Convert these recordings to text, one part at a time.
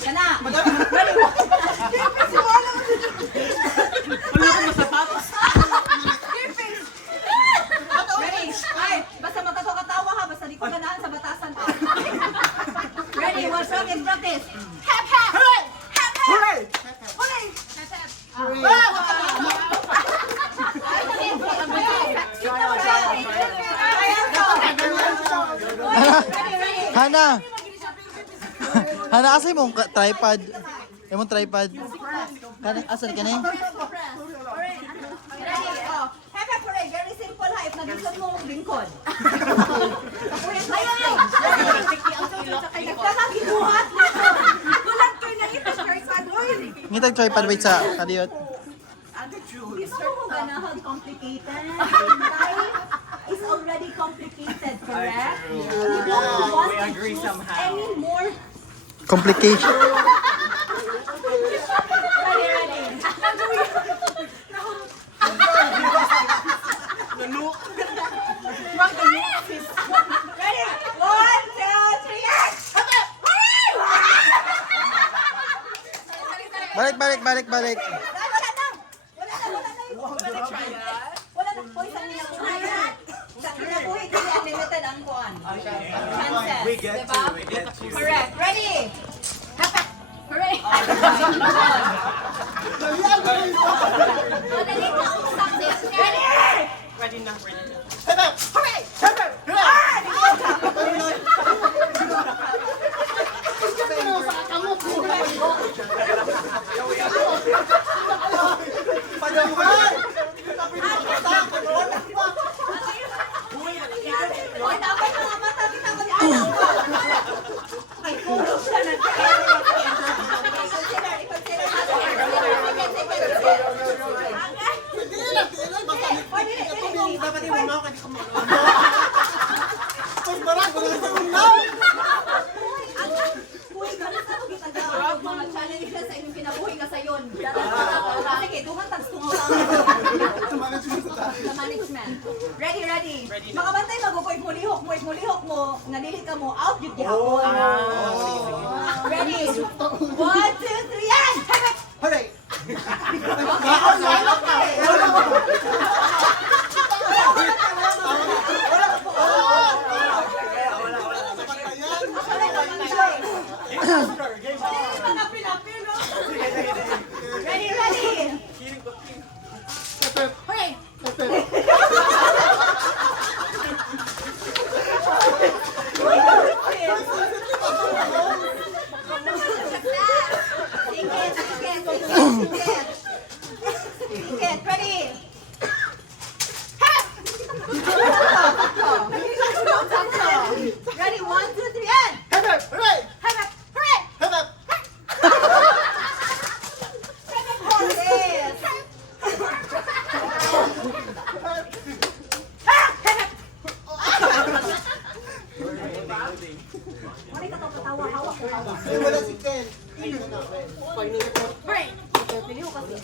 Kana. Ready? Wala akong masapatos. Ready? Ay, basta magkatawa ha, basta di ko ganahan sa batasan ka. Ready? One second practice. Hep hep! Hooray! Hep hep! Hooray! Hooray! Hep hep! Hana! Hana, asa yung tripod? Yung tripod? Asan ka na yun? Very simple ha, if nag-isot mo mong lingkod. Nagkakagibuhat na. Kulat kayo na ito, tripod. Ngitag tripod, wait sa kaliyot. Di ba mo ganahag complicated? It's already complicated, correct? You don't want to choose any more. Complication. Ready. Ready? 1, 2, 3, act! Balik. Wala na. Wala na. Poison nila po na yan. Sa kinabuhi kasi unlimited ang kuhan. Chances. We get diba? you, we get you. Correct. Ready? Hapak! Hooray! Madali ka usap din. Ready? Ready na, ready na. Hooray! Hoy, dapat mga mata kita mo di alam ko. Ay, kurog siya na. I-consider Dapat yung mga kasi kung Uy, ganun sa mga tagawag, mga challenge na sa inyong kinabuhi ka sa yun. Sige, tungan tags-tungaw lang. Sa management. Ready. Makabantay mag-mulihok mo, nalili ka mo, out yun gihapon. Ready? 1, 2, 3, yan! Hooray! Ready? Hooray! Sige, ready? Ready, 1, 2, 3, and! Hooray! Hooray! Horses! Wala ka tawa, hawak ko hawak. Wala si Ken. Hooray! Pili ko kasi.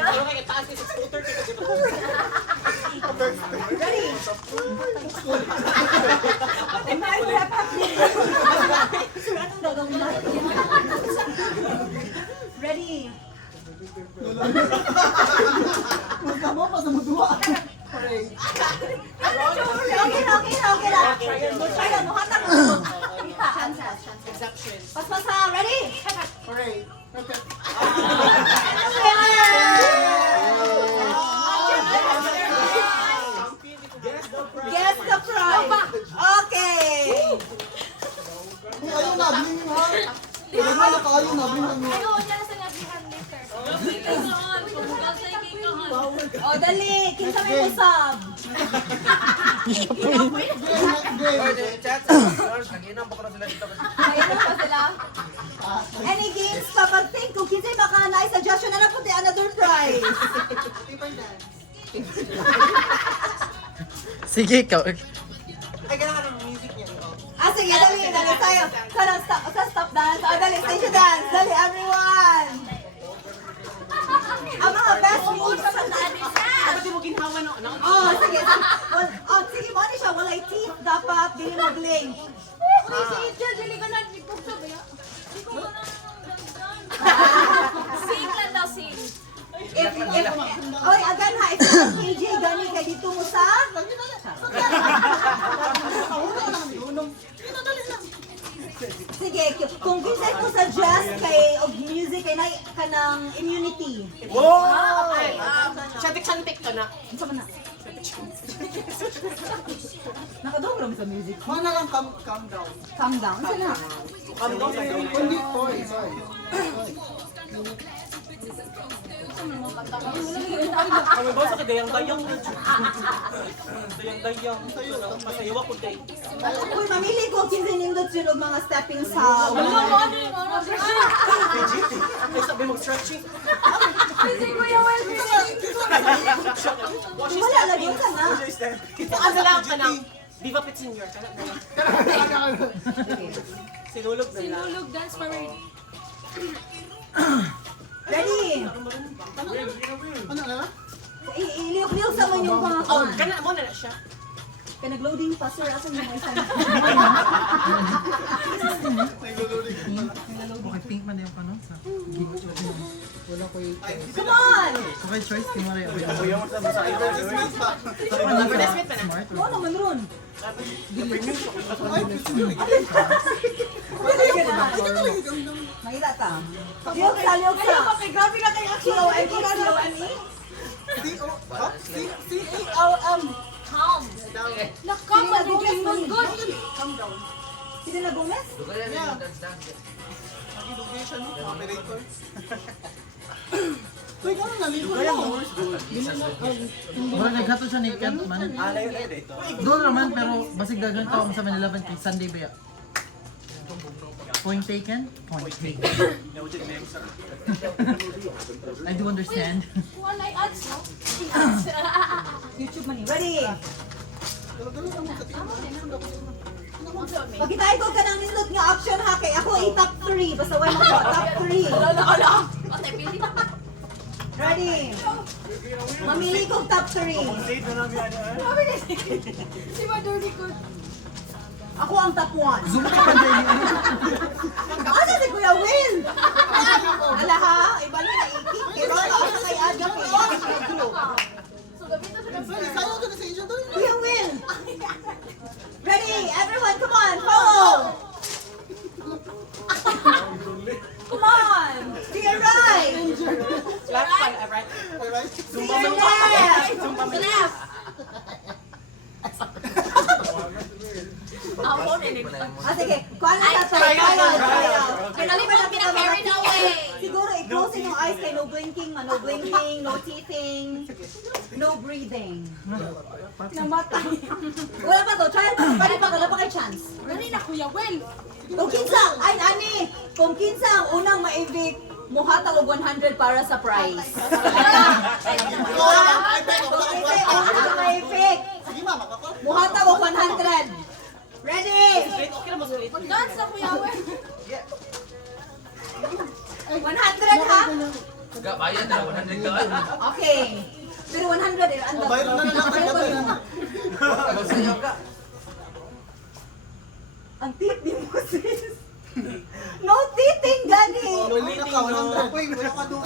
Ano kaya taas yung scooter kita dito? Ready? Ay, wrap up din. Anong gagawin natin? Ready? Okay lang. Try lang, muhatang mo. Chances. Pas ha, ready? Hooray! Guess the prize. Okay. Ayaw na, bling ha. Ayaw na, bling mo. O, dali. Kinsa may usab. Ayun pa sila. Any games pa pag-think kung kinsay baka na-suggestion na lang puti another prize. Sige, ikaw. Ay, kailangan ng music niya. Sige, dali tayo. Stop dance. Dali, station dance. Dali, everyone. Ang mga best moves sa dance. Dapat mo ginhawa no? Sige. Sige mo ni siya. Walay teeth. Dapat, dili mo bling. Si Angel, dili ka na, nagpugsa ba yan? Sige, kung kinsa ko suggest kay og music kay na kanang immunity. Wow! Okay. Chantik-chantik ka na. Unsa man na? Nakadogro mo sa music. Kuha na lang calm down. Calm down. Unsa na? Hindi, toy. Kami ba sa kagayang-gayang na Dayang-dayang. Masayaw ako day. Uy, mamili ko kinsa nindot yun og mga stepping sa Ay, sabi mo stretching. wala lagi ka na. Ano lang ka ng Viva Pit Senior. Sinulog na lang. Sinulog dance parade. Ready? Ano na? Iliok-liok sa man yung mga Oh, kan. kana mo na siya. Kaya nag-loading pa, sir. Asan yung isa? Okay, pink man na yung kanon sa. Wala ko yung... Come on! Okay, choice, kimari. Advertisement pa. Advertisement pa na. Smart or... Oo naman ron. Mahila ka. Liok sa, liok sa. Grabe na kayo. C-O-M-E, C-O-M-E. C-A-L-M. Calm. Nakam, mag-guess ng good. Sino na Gomez? Yeah. Nag-education, operator. Uy, gano'n naligo mo. Wala naghato siya ni Kent man. Doon naman, pero basig dagan tao sa Manila kay Sunday ba ya? Point taken? Point taken. I do understand. Kuha na i-ads, no? YouTube money. Ready? Pagkitahin ko ka ng nindot nga option ha, kay ako i-top 3. Basta wala mo top 3. Wala. Ate, pili. Ready? Mamili ko top 3. Si Maduri ko. Ako ang top 1. Zoom ka pa din. Ano si Kuya Will? Ala ha? Iba na na-ikik. Pero ako kay Adja kay So, gabito siya ng Sorry, sayo ka na sa Asia doon. Kuya Will! Ready? Everyone, come on! Follow! Come on! To your right! Left pa, right? Alright? To your left! The left. Ako din. Ah, sige. Kuha na sa trial. Kanali mo pina-carried away. Siguro, i-close yung eyes kay no blinking, no blinking, no teething, no breathing. Namatay. Wala pa to. Trial pa. Pwede pa. Wala pa kay chance. Dali na, Kuya Will. Kung kinsa, ay ani, kung kinsa ang unang ma-evict, muhatag og 100 para sa prize. Ikaw lang ang iPad. Kung kinsa ang unang ma-evict, Sige ma, makakot. muhatag og 100. Ready? Straight, okay lang mo straight. Dance na, Kuya Will. 100 ha? Bayad na 100 ka. Okay. Pero 100 eh, ang Bayro na lang ang gabay na. Magsayaw ka. Ang tip ni mo, sis. No teething, gani. Ulit ka, 100. Uy, wala ka doon.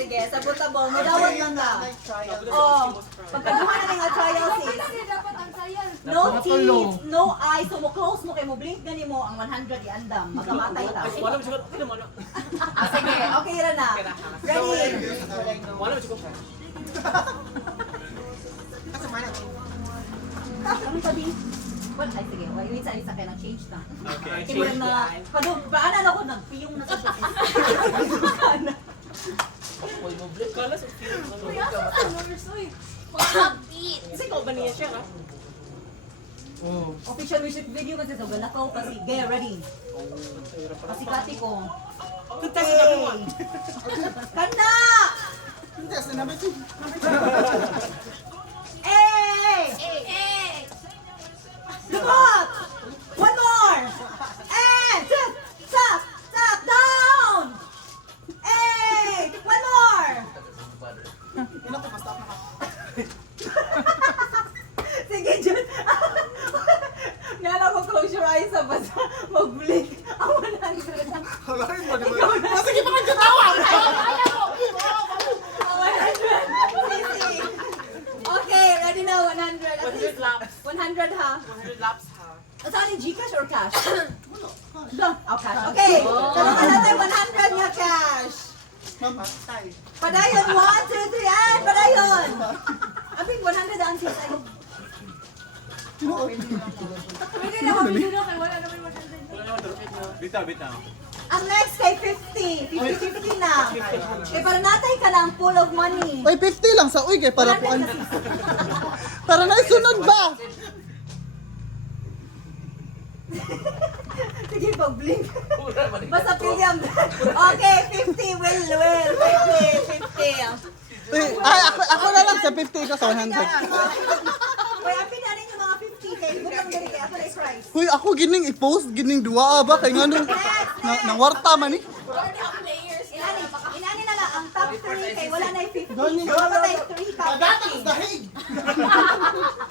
Sige. Sabot-sabot. Madawag lang ka. Oh, pagkaduha na nga trial, sis. Kasi dapat ang sayal. No teeth, no eyes. So, mo close mo kay mo blink gani mo ang 100 iandam. Magamatay ta. Ay, wala mo siguro. Pwede mo, wala. Sige, okay ra na. Ready? Wala mo siguro. Anong sabi? Well, ay sige, wait sa isa kaya nag-change na. Okay, Kaya na, paanan ako, nagpiyong na sa siya. Kala sa Kuya, saan ang nurse, uy? Mga upbeat. Kasi ikaw ba niya siya, ha? Oh. Official music video kasi sa Galakaw kasi. Get ready. Kasi kati ko. Kunta sa nabi mo. Kanda! Hindi, sinabi ko. Eh! Eh. Lukot! One more! And! Stop! Down! Eh! One more! Ina ko, basta ako. Sige, Jun. Nala ko close your eyes sa basta mag-blink. Ang 100 lang. Wala rin mo, di ba? Sige pa kayo tawa! Ang 100. Easy. Okay, ready na. 100. At 100 least laps. 100 ha. 100 laps, ha? Saan yung Gcash or cash? No, cash. Okay. Tanungan natin 100 nga cash. Mama, tay. Padayon, 1, 2, 3, and padayon! Abing 100 ang sis ay. Pwede na mabili na kay wala naman maganda. Bitaw, bitaw. Ang next kay 50. 50-50 na. Eh, para natay ka ng pool of money. Uy, 50 lang sa uy kay para puan. Para naisunod ba? Sige, pag-blink. Pura man. Basta pili ang... Okay, 50. Will. 50. Uy, ay ako na lang sa 50 ka sa 100. Uy, ang pinanin yung mga 50 kay bukang dali kay ako na price. Huy, ako gining i-post, gining duwa ba kay ngano nang warta man ni. Inani na lang ang top 3 kay wala na yung 50. Wala na yung 3 top 50. dahig.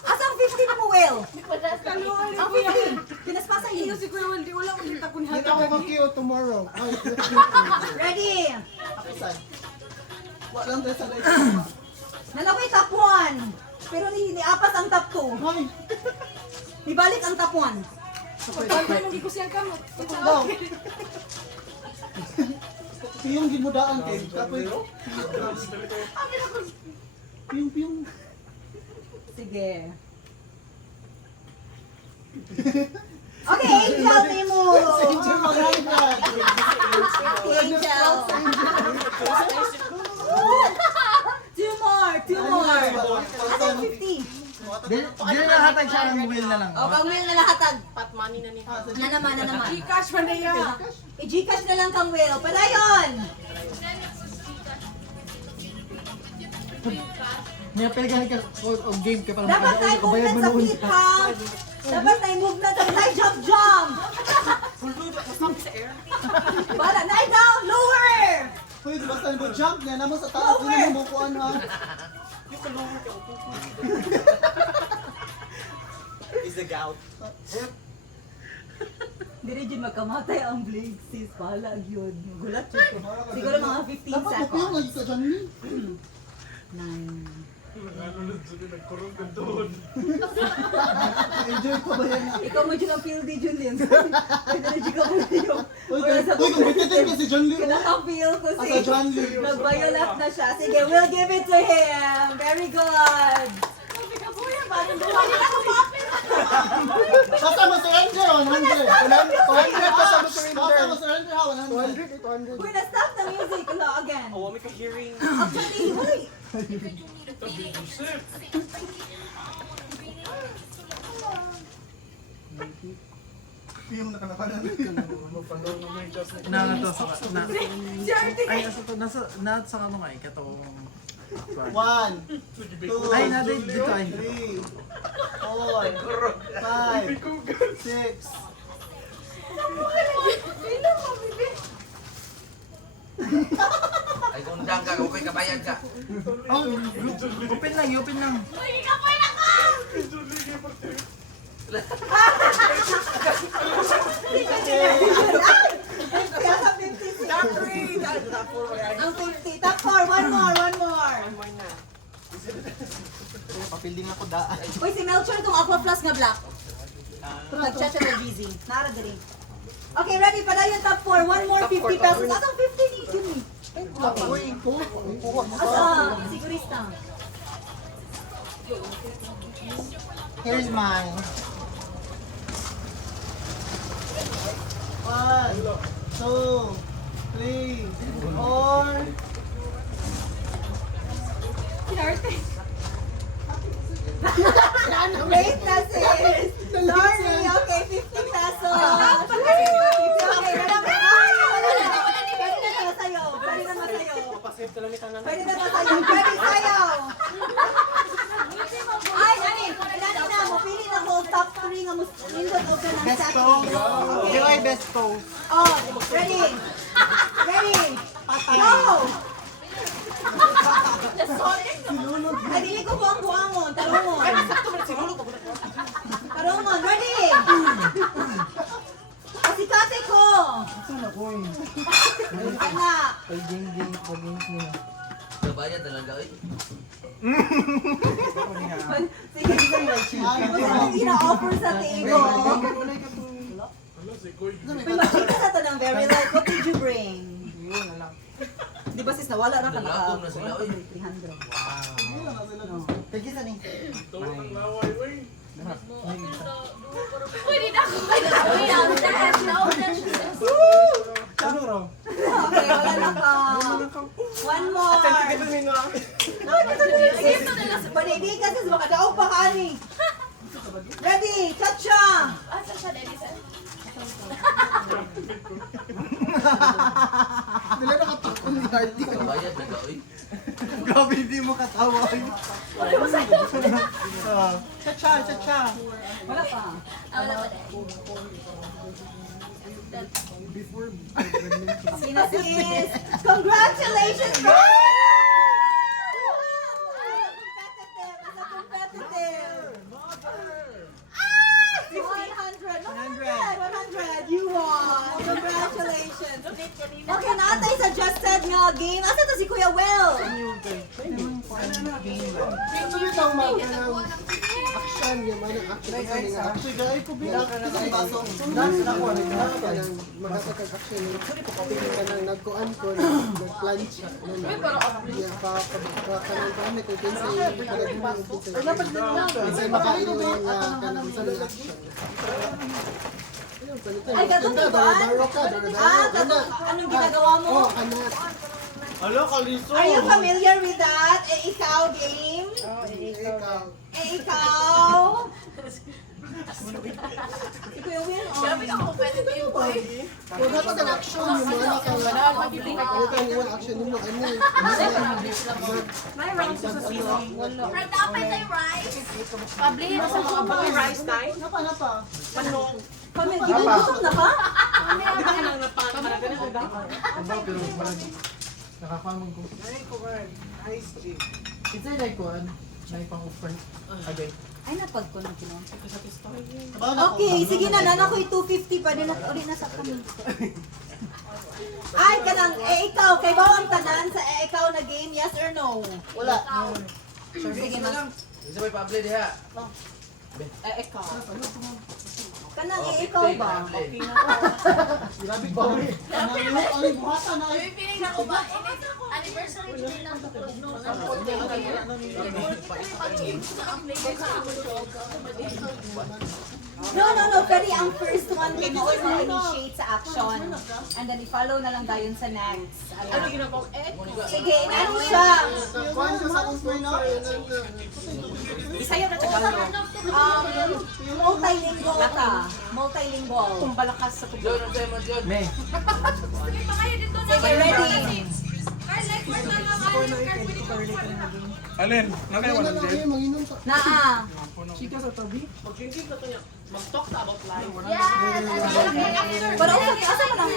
Asang 50 na mo, Will? Ang 50. Pinaspasa yun. Siguro hindi wala ko kita kun Hindi ako mag-kiyo tomorrow. Ay, Ready? wa lang tayo sa live. Nalakoy top 1. Pero niapas ang top 2. Ay, Ibalik ang top 1. Pagka hindi ko siyang kamot. daw. Piyong gimudaan kay kapoy. Piyong. Sige. Okay, Angel Nemo. Angel Maganda. Angel. Two more. Asan 50? Dili na hatag siya ng will na lang. O, kang Will na lahatag. Pat money na niya. Na naman. Gcash man na niya. I-Gcash na lang kang Will. Padayon! May pilihan ka o game ka para Dapat tayo movement sa feet, ha? Dapat tayo movement sa feet. Jump! Bala, na down! Lower! Hoy, basta mo jump na namo sa taas Over. mo kuan ha. Is the gout. Hindi rin magkamatay ang blade, sis. Pala yun. Gulat yun. Siguro mga 15 Dapat mo piyong seconds. lagi sa Johnny. 9. Enjoy ko ba yan? Ikaw mo dyan ang feel di Julian. Pwede na dyan ka mo yung... Uy, kung bititin ka si John Lee. Kinaka-feel ko si... Asa John Lee. Nag-violet na siya. Sige, we'll give it to him. Very good. Basta mo surrender 100. 100 basta mo surrender. Basta mo surrender ha 100. We're gonna stop the music. Hello, again. Oh, may ka-hearing. Actually, wait. Piyong nakanapalan. Na to sa na. Ay asa to nasa ano nga katong 1, 2, ay na dito ay 3, 4, 5, 6. Ay kung dang ka, okay kabayad ka. oh, open lang. Kaya sa 50. Ang 50. Top 4. One more. Papilding ako daan. Uy, si Melchor itong Aqua Plus nga black. Nag-chat siya na busy. Nara dali. Okay, ready? Padayon top 4. One more 50 pesos. Atong 50 ni Jimmy. Asa? Sigurista. Here's mine. 1, 2, 3, 4. Wait na sis. Sorry. Okay, 50 pesos. Okay, wala na. Pwede na masayaw. Papasave talaga ni tanan. Pwede sayaw. Ay, ani. Ilani na mo. Pili na mo. Top 3 nga mo. Nindot o ka ng second. Joy best po. Oh, ready? Go! Ay, dili ko buang-buangon. Tarungon. Ready? Pasikate ko. Sana ko eh. Anak. Ay ging niya. Kabayad talaga eh. Sige, hindi na-offer sa table. Pinakita sa to ng very light. What did you bring? Di ba sis, nawala na ka Nalakom na sila, oy. 300. Kaya sa ni. Pwede na ako. Ano raw? Okay, wala na ka. One more. Panibig ka sis, baka daog pa ka ni. Ready, cha-cha. Asa siya, Denison? Nila nakatakon ni Hardy. Kabayad na ka, oy. Grabe, hindi mo katawa. Cha-cha, cha-cha. Wala pa. Wala pa din. Before Sino sis? Congratulations, girl! Competitive. 100. 100. You won. Congratulations. Okay, natin suggested nga game. Asa to si Kuya Will? bitaw mo action yung mga action sa mga action guys ko bilang kasi baso dance na ko kanang makasakag action pili ka nang nagkuan ko nag-plunge yeah pa kanang kami ko din sa dapat din makain mo yung kanang sa action Ay, gatong iban? Anong ginagawa mo? oh anak Are you familiar with that? Ikaw game? ikaw Ikaw? Si Kuya Will, Grabe ka competitive, boy. kung dapat ang action yung mga nakang yung action yung mga may rounds sa season. From dapat tayo rice. Pabli, nasa mga boy rice tayo. Pamil, ginugutom na ka? Pero parang nakakamang ko. It's like kuan. May pang-offer. Agay. Ay, napag ko ng kinuha. Okay, sige na, nana ko 250 pa din at ulit na sa kami. Ay, kanang, ikaw, kay ba ang tanan sa ikaw na game, yes or no? wala Sige na. Isa may pable diha. Ikaw. Kanang, ikaw ba? grabe ba ay buhatan na ay Pipiling ako ba? Anniversary din ng tukod no. No. Pwede ang first one na initiate sa action. And then i-follow na lang dayon sa next. Ano ginagawa? Sige, inano siya. kuan ka sa kung no Isayaw na tsaka multilingual ka. Multilingual. Kumbalakas sa John, ang mo, John. May. Sige, ready? Alin? Nakaya Ano na kayo manginom sa Naa. Pero asa mo lang?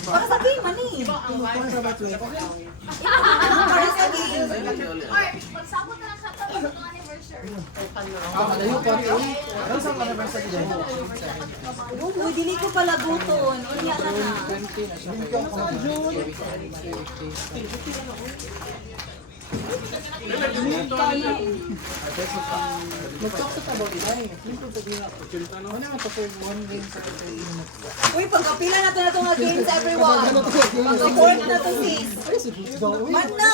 Para sa game, mani. Para sa game. Or, magsabot na lang sa ito ng anniversary. Malayo pa rin. Ano sa anniversary dyan? Uy, dili ko pala guton. Unya na na. Uy, pagkapila na to nga games everyone. Pag-support na to sis. Man na.